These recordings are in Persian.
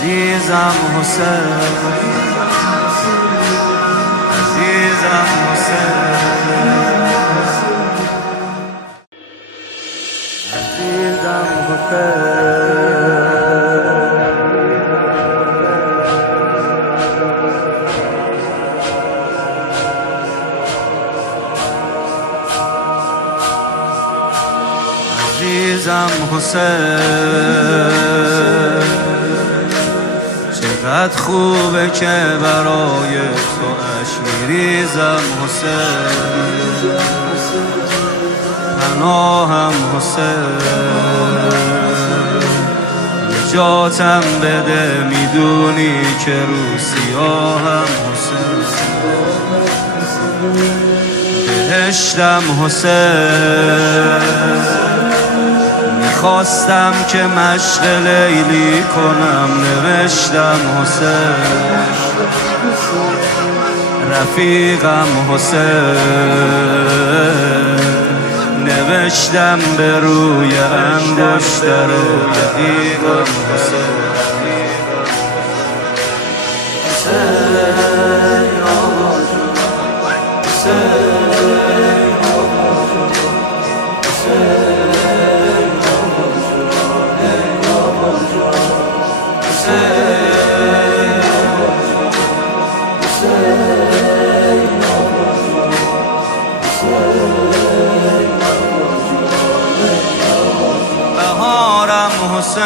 عزیزم حسین، عزیزم حسین، عزیزم عزیزم حسین، چقدر خوبه که برای تو اشک میریزم حسین، پناهم حسین، نجاتم بده میدونی که رو سیاهم حسین، بهشتم حسین، میخواستم که مشق لیلی کنم نوشتم حسین، رفیقم حسین، نوشتم به روی انگشتر رفیقم حسین، حسین آقا جون، حسین آقا جون، حسین آقا جون، ای آقا جون، حسین آقا جون، حسین آقا جون، حسین آقا جون، ای آقا جون. بهارم حسین،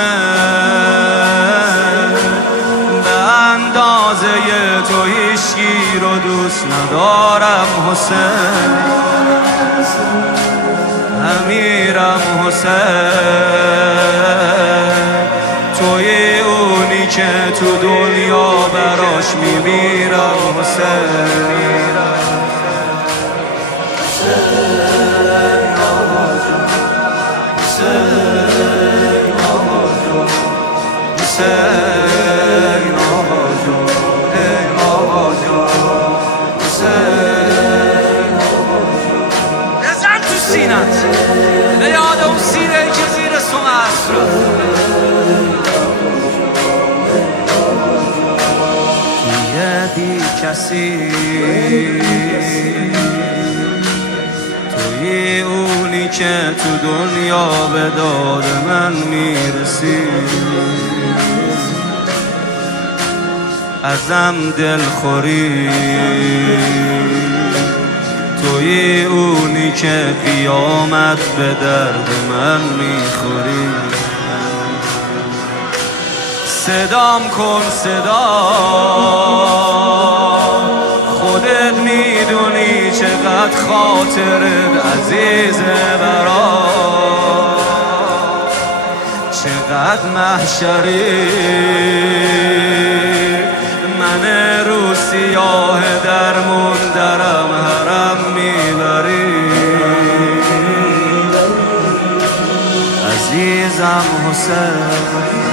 به اندازه تو هیچکی رو دوست ندارم حسین، امیرم حسین، توی اونی که تو دنیا براش میمیرم حسین، حسین آقا جون، حسین آقا جون، حسین آقا جون، ای آقا جون، حسین آقا جون. بزن تو سینت به یاد اون سینه‌ای که زیر سم عصر توی بی کسی، توی اونی که تو دنیا به داد من میرسی، ازم دلخوری، توی اونی که قیامت به درد من میخوری، صدام کن صدا، خودت میدونی چقدر خاطرت عزیزه برا، چقدر محشری من رو سیاه درمون درم حرم میبری، عزیزم حسین،